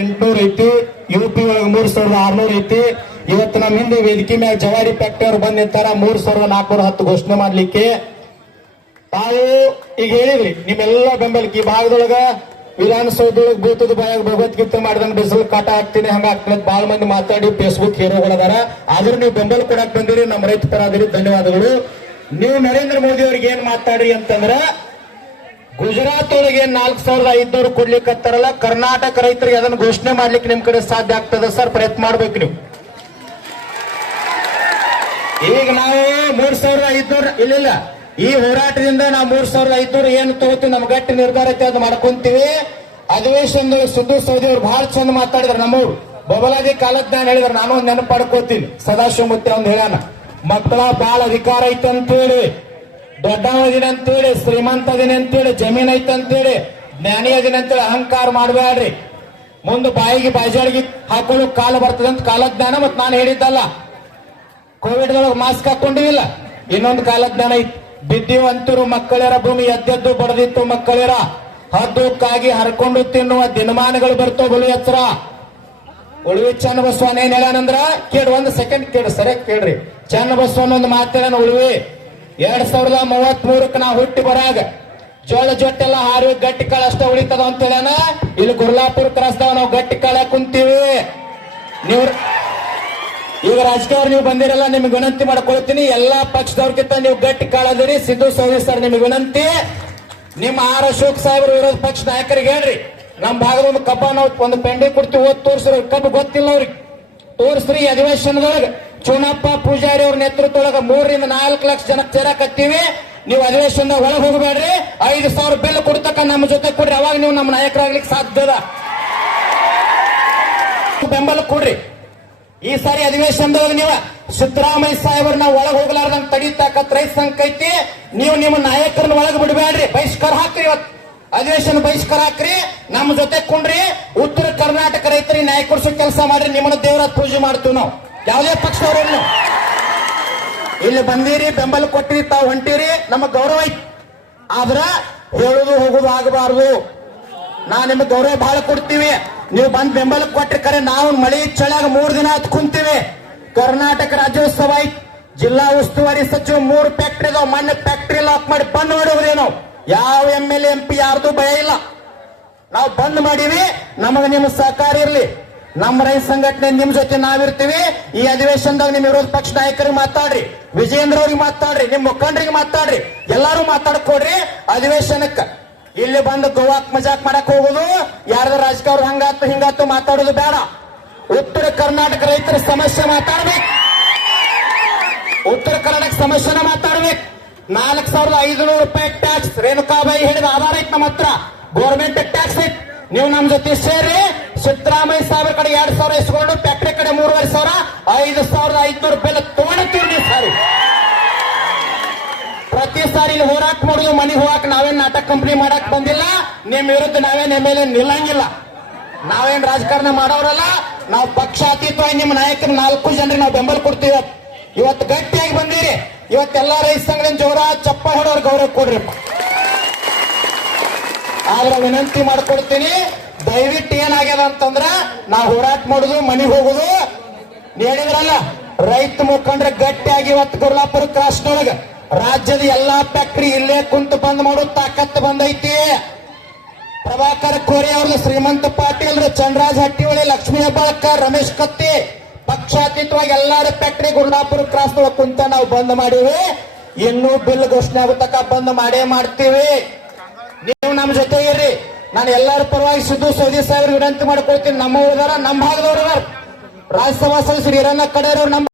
ಎಂಟ್ನೂರ್ ಐತಿ U P ಒಳಗ ಮೂರ್ ಸಾವಿರದ ಆರ್ನೂರ್ ಐತಿ. ಇವತ್ತು ನಮ್ಮ ಹಿಂದೆ ವೇದಿಕೆ ಮ್ಯಾಗ ಜವಾರಿ ಫ್ಯಾಕ್ಟರಿ ಅವ್ರು ಬಂದ್ ನಿಂತಾರ ಮೂರ್ ಸಾವಿರದ ಹತ್ತು ಘೋಷಣೆ ಮಾಡ್ಲಿಕ್ಕೆ. ತಾವು ಈಗ ಹೇಳಿದ್ರಿ, ನಿಮ್ಮೆಲ್ಲ ಬೆಂಬಲಕ್ಕೆ ಈ ಭಾಗದೊಳಗ ವಿಧಾನಸೌಧದೊಳಗ ಬೂತದ ಬಾಯಾಗ ಭಗವದ್ಗೀತೆ ಮಾಡಿದಂಗ ಬಿಸಿಲು ಕಾಟ ಹಾಕ್ತೀನಿ, ಹಂಗ ಆಗ್ತದೆ ಬಾಳ ಮಂದಿ ಮಾತಾಡಿ ಫೇಸ್ಬುಕ್ ಹೀರೋಗಳದಾರ ಆದ್ರೂ ನೀವು ಬೆಂಬಲ ಕೊಡಕ್ ಬಂದಿರಿ, ನಮ್ಮ ರೈತ ಪರ ಧನ್ಯವಾದಗಳು. ನೀವು ನರೇಂದ್ರ ಮೋದಿ ಅವ್ರಿಗೆ ಏನ್ ಮಾತಾಡ್ರಿ ಅಂತಂದ್ರ ಗುಜರಾತ್ ಒಳಗೆ ನಾಲ್ಕು ಸಾವಿರದ ಐದ್ನೂರು ಕೊಡ್ಲಿಕ್ಕತ್ತಾರಲ್ಲ ಕರ್ನಾಟಕ ರೈತರಿಗೆ ಅದನ್ನು ಘೋಷಣೆ ಮಾಡ್ಲಿಕ್ಕೆ ನಿಮ್ ಕಡೆ ಸಾಧ್ಯ ಆಗ್ತದೆ ಸರ್? ಪ್ರಯತ್ನ ಮಾಡ್ಬೇಕು ನೀವು. ಈಗ ನಾವು ಮೂರ್ ಸಾವಿರದ ಐದ್ನೂರ, ಇಲ್ಲ ಈ ಹೋರಾಟದಿಂದ ನಾವು ಮೂರ್ ಸಾವಿರದ ಐದ್ನೂರ ಏನು ತಗೋತೀವಿ ನಮ್ ಗಟ್ಟಿ ನಿರ್ಧಾರ ಐತೆ, ಅದು ಮಾಡ್ಕೊಂತೀವಿ. ಅಧಿವೇಶನದಲ್ಲಿ ಸಿದ್ದು ಸೌದಿ ಅವ್ರು ಬಹಳ ಚಂದ ಮಾತಾಡಿದ್ರು ನಮ್ಮವ್ರು. ಬಬಲಾದಿ ನಾನು ಹೇಳಿದ್ರು ನಾನು ಒಂದು ನೆನಪು ಪಡ್ಕೋತೀನಿ ಸದಾಶಿವಮೂರ್ತಿ ಅವ್ನು ಹೇಳಾನ ಮಕ್ಕಳ ಬಾಳ ಅಧಿಕಾರ ಐತೆ ಅಂತೇಳಿ ದೊಡ್ಡವದಿನ ಅಂತೇಳಿ, ಶ್ರೀಮಂತ ದಿನ ಅಂತೇಳಿ, ಜಮೀನ್ ಐತೆ ಅಂತೇಳಿ ಜ್ಞಾನಿ ದಿನ ಅಂತೇಳಿ ಅಹಂಕಾರ ಮಾಡಬೇಡ್ರಿ. ಮುಂದೆ ಬಾಯಿಗೆ ಬಾಜಾಡಿಗೆ ಹಾಕೊಳ್ಳೋ ಕಾಲ ಬರ್ತದೆ ಅಂತ ಕಾಲಜ್ಞಾನ ಮತ್ತೆ ನಾನು ಹೇಳಿದ್ದಲ್ಲ. ಕೋವಿಡ್ ಒಳಗೆ ಮಾಸ್ಕ್ ಹಾಕೊಂಡಿಲ್ಲ ಇನ್ನೊಂದು ಕಾಲಜ್ಞಾನ ಐತಿ. ಬಿದ್ದೀವ್ ಅಂತರು ಮಕ್ಕಳರ ಭೂಮಿ ಎದ್ದೆದ್ದು ಬಡದಿತ್ತು ಮಕ್ಕಳರ. ಹದ್ದು ಕಾಗಿ ಹರ್ಕೊಂಡು ತಿನ್ನುವ ದಿನಮಾನಗಳು ಬರ್ತವೆ ಬಲು ಹತ್ರ ಉಳಿವಿ ಚನ್ನ ಬಸವನ್ ಏನ್ ಹೇಳಾನಂದ್ರ, ಕೇಳಿ ಒಂದ್ ಸೆಕೆಂಡ್ ಕೇಳಿ, ಸರಿಯಾಗಿ ಕೇಳ್ರಿ. ಚನ್ನ ಬಸವನ್ ಒಂದು ಮಾತೇನ ಉಳಿವಿ. ಎರಡ್ ಸಾವಿರದ ಮೂವತ್ತ್ ಮೂರಕ್ಕೆ ನಾವು ಹುಟ್ಟಿ ಬರಾಗ ಜೋಳ ಜೊಟ್ಟೆಲ್ಲ ಹಾರಿ ಗಟ್ಟಿ ಕಾಳು ಅಷ್ಟ ಉಳಿತದ ಅಂತ ಹೇಳ್ಯಾನ? ಇಲ್ಲಿ ಗುರ್ಲಾಪುರ ಕ್ರಾಸ್ದಾಗ ನಾವು ಗಟ್ಟಿ ಕಾಳ ಕುಂತೀವಿ. ನೀವು ಈಗ ರಾಜಕೀಯ ನೀವು ಬಂದಿರಲ್ಲ, ನಿಮ್ಗೆ ವಿನಂತಿ ಮಾಡ್ಕೊಳ್ತೀನಿ. ಎಲ್ಲಾ ಪಕ್ಷದವ್ರಕ್ಕಿಂತ ನೀವು ಗಟ್ಟಿ ಕಾಳದಿರಿ ಸಿದ್ದು ಸೌದಿ ಸರ್ ನಿಮ್ಗೆ ವಿನಂತಿ. ನಿಮ್ಮ ಆರ್ ಅಶೋಕ್ ಸಾಹೇಬ್ರು ವಿರೋಧ ಪಕ್ಷ ನಾಯಕರಿಗೆ ಹೇಳ್ರಿ. ನಮ್ಮ ಭಾಗದ ಒಂದು ಕಬ್ಬ ನಾವು ಒಂದು ಪೆಂಡಿ ಕೊಡ್ತೀವಿ ಓದ್ ತೋರಿಸ್ರಿ. ಕಬ್ಬು ಗೊತ್ತಿಲ್ಲ ಅವ್ರಿಗೆ. ತೋರಿಸ್ರಿ ಅಧಿವೇಶನದೊಳಗ. ಚುನಪ್ಪ ಪೂಜಾರಿ ಅವ್ರ ನೇತೃತ್ವದೊಳಗ ಮೂರರಿಂದ ನಾಲ್ಕು ಲಕ್ಷ ಜನ ಸೇರಕತ್ತೀವಿ ನೀವು ಅಧಿವೇಶನ ಒಳಗೆ ಹೋಗಬೇಡ್ರಿ. ಐದು ಸಾವಿರ ಬಿಲ್ ಕೊಡ್ತಕ್ಕ ನಮ್ಮ ಜೊತೆ ಕೊಡ್ರಿ. ಅವಾಗ ನೀವು ನಮ್ಮ ನಾಯಕರಾಗ್ಲಿಕ್ಕೆ ಸಾಧ್ಯದ ಬೆಂಬಲ ಕೊಡ್ರಿ. ಈ ಸಾರಿ ಅಧಿವೇಶನದೊಳಗೆ ನೀವು ಸಿದ್ದರಾಮಯ್ಯ ಸಾಹೇಬ್ರನ್ನ ಒಳಗೆ ಹೋಗ್ಲಾರ್ದಂಗ್ ತಡೀತಾಕತ್ ರೈತ ಸಂಘ ನೀವು ನಿಮ್ಮ ನಾಯಕರನ್ನ ಒಳಗೆ ಬಿಡಬೇಡ್ರಿ. ಬಹಿಷ್ಕಾರ ಹಾಕ್ರಿ ಇವತ್ತು ಅಧಿವೇಶನ ಬಹಿಷ್ಕಾರ ಹಾಕ್ರಿ. ನಮ್ಮ ಜೊತೆ ಕುಂಡ್ರಿ. ಉತ್ತರ ಕರ್ನಾಟಕ ರೈತರಿಗೆ ನ್ಯಾಯ ಕೊಡಿಸೋ ಕೆಲಸ ಮಾಡ್ರಿ. ನಿಮ್ಮನ್ನ ದೇವರ ಪೂಜೆ ಮಾಡ್ತೀವಿ ನಾವು. ಯಾವುದೇ ಪಕ್ಷದವ್ರನ್ನು. ಇಲ್ಲಿ ಬಂದಿರಿ, ಬೆಂಬಲ ಕೊಟ್ಟಿರಿ, ತಾವು ಹೊಂಟಿರಿ, ನಮ್ಮ ಗೌರವ ಐತಿ ಆದ್ರ ಹೇಳುದು ಹೋಗುದು ಆಗಬಾರದು ನಾ ನಿಮ್ಗೆ ಗೌರವ ಬಹಳ ಕೊಡ್ತೀವಿ. ನೀವು ಬಂದ್ ಬೆಂಬಲ ಕೊಟ್ಟರೆ ಕರೆ, ನಾವು ಮಳೆ ಚಳಿಯಾಗ ಮೂರ್ ದಿನ ಹತ್ ಕುಂತೀವಿ. ಕರ್ನಾಟಕ ರಾಜ್ಯೋತ್ಸವ ಐತಿ. ಜಿಲ್ಲಾ ಉಸ್ತುವಾರಿ ಸಚಿವ ಮೂರು ಫ್ಯಾಕ್ಟ್ರಿ ಇದಾವ, ಮಣ್ಣು ಫ್ಯಾಕ್ಟ್ರಿ ಲಾಕ್ ಮಾಡಿ ಬಂದ್ ಮಾಡೋದ್ರಿ ನಾವು ಯಾವ ಎಂ ಎಲ್ ಎಂ ಪಿ ಯಾರ್ದು ಭಯ ಇಲ್ಲ. ನಾವು ಬಂದ್ ಮಾಡೀವಿ, ನಮಗ ನಿಮ್ಮ ಸಹಕಾರ ಇರ್ಲಿ. ನಮ್ಮ ರೈತ ಸಂಘಟನೆ ನಿಮ್ ಜೊತೆ ನಾವಿರ್ತೀವಿ. ಈ ಅಧಿವೇಶನದಾಗ ನಿಮ್ ವಿರೋಧ ಪಕ್ಷ ನಾಯಕರಿಗೆ ಮಾತಾಡ್ರಿ ವಿಜೇಂದ್ರ ಅವ್ರಿಗೆ ಮಾತಾಡ್ರಿ, ನಿಮ್ ಮುಖಂಡರಿಗೆ ಮಾತಾಡ್ರಿ, ಎಲ್ಲಾರು ಮಾತಾಡ್ಕೊಡ್ರಿ. ಅಧಿವೇಶನಕ್ಕ ಇಲ್ಲಿ ಬಂದು ಗೋವಾಕ್ ಮಜಾಕ್ ಮಾಡಕ್ ಹೋಗುದು, ಯಾರ್ದ ರಾಜಕೀಯ ಹಂಗಾತು, ಹಿಂಗಾತು ಮಾತಾಡೋದು ಬೇಡ. ಉತ್ತರ ಕರ್ನಾಟಕ ರೈತರ ಸಮಸ್ಯೆ ಮಾತಾಡ್ಬೇಕು. ಉತ್ತರ ಕರ್ನಾಟಕ ಸಮಸ್ಯೆನ ಮಾತಾಡ್ಬೇಕು. ನಾಲ್ಕ್ ಸಾವಿರದ ಐದುನೂರು ರೂಪಾಯಿ ಟ್ಯಾಕ್ಸ್ ರೇಣುಕಾಬಾಯಿ ಹೇಳಿದ ಆಧಾರ ಐತ್ ನಮ್ಮ ಹತ್ರ. ಗೋರ್ಮೆಂಟ್ ಟ್ಯಾಕ್ಸ್ ಐತ್. ನೀವು ನಮ್ ಜೊತೆ ಸೇರಿ ಸಿದ್ದರಾಮಯ್ಯ ಸಾವಿರ ಕಡೆ ಎರಡು ಸಾವಿರ ಇಸ್ಕೊಂಡು ಫ್ಯಾಕ್ಟ್ರಿ ಕಡೆ ಮೂರುವರೆ ಸಾವಿರ, ಐದು ಸಾವಿರದ ಐದ್ನೂರು ರೂಪಾಯಿ ನೀವು ಸಾರಿ. ಪ್ರತಿ ಸಾರಿ ಇಲ್ಲಿ ಹೋರಾಟ ಮಾಡುದು ಮನೆಗೆ ಹೋಗಕ್ ನಾವೇನ್ ನಾಟಕ ಕಂಪನಿ ಮಾಡಕ್ ಬಂದಿಲ್ಲ, ನಿಮ್ ವಿರುದ್ಧ ನಾವೇನ್ ಎಂ ಎಲ್ ಎ ನಿಲ್ಲಂಗಿಲ್ಲ. ನಾವೇನ್ ರಾಜಕಾರಣ ಮಾಡೋರಲ್ಲ, ನಾವು ಪಕ್ಷಾತೀತವಾಗಿ ನಿಮ್ಮ ನಾಯಕರು ನಾಲ್ಕು ಜನರಿಗೆ ನಾವು ಬೆಂಬಲ ಕೊಡ್ತೀವಿ ಇವತ್ತು. ಇವತ್ತು ಗಟ್ಟಿಯಾಗಿ ಬಂದಿರಿ. ಇವತ್ತೆಲ್ಲ ರೈತ ಸಂಘದ ಜೋರ ಚಪ್ಪ ಹೊಡೋರ್ ಗೌರವ ಕೊಡ್ರಿ. ಆದ್ರೆ ವಿನಂತಿ ಮಾಡ್ಕೊಡ್ತೀನಿ ದಯವಿಟ್ಟು ಏನಾಗ್ಯದ ಅಂತಂದ್ರ ನಾವು ಹೋರಾಟ ಮಾಡುದು ಮನೆಗೆ ಹೋಗುದು. ಹೇಳಿದ್ರಲ್ಲ, ರೈತ ಮುಖಂಡ್ರ ಗಟ್ಟಿಯಾಗಿ ಇವತ್ತು ಗುರ್ಲಾಪುರ ಕ್ರಾಸ್ನೊಳಗ ರಾಜ್ಯದ ಎಲ್ಲಾ ಫ್ಯಾಕ್ಟ್ರಿ ಇಲ್ಲೇ ಕುಂತು ಬಂದ್ ಮಾಡೋ ತಾಕತ್ ಬಂದೈತಿ. ಪ್ರಭಾಕರ್ ಕೋರಿ ಅವ್ರದ್ದು ಶ್ರೀಮಂತ ಪಾಟೀಲ್ ಚಂದ್ರಾಜ್ ಹಟ್ಟಿಹೊಳಿ, ಲಕ್ಷ್ಮೀ ಹೆಬ್ಬಾಳ್ಕರ್ ರಮೇಶ್ ಕತ್ತಿ, ಪಕ್ಷಾತೀತವಾಗಿ ಎಲ್ಲಾರ ಫ್ಯಾಕ್ಟ್ರಿ ಗುರ್ಲಾಪುರ ಕ್ರಾಸ್ ಒಳಗೆ ಕುಂತ ನಾವು ಬಂದ್ ಮಾಡಿವಿ. ಇನ್ನೂ ಬಿಲ್ ಘೋಷಣೆ ಆಗತಕ್ಕ ಬಂದ್ ಮಾಡೇ ಮಾಡ್ತೀವಿ. ನೀವು ನಮ್ಮ ಜೊತೆ ಇರ್ರಿ. ನಾನು ಎಲ್ಲರ ಪರವಾಗಿ ಸಿದ್ದು ಸೌದಿ ಸಾಹೇಬ್ರಿಗೆ ವಿನಂತಿ ಮಾಡ್ಕೊಳ್ತೀನಿ. ನಮ್ಮ ನಮ್ಮ ಭಾಗದವ್ರು ರಾಜ್ಯಸಭಾ ಸದಸ್ಯರು ಇರನ್ನ ಕಡೆಯವರು ನಮ್ಮ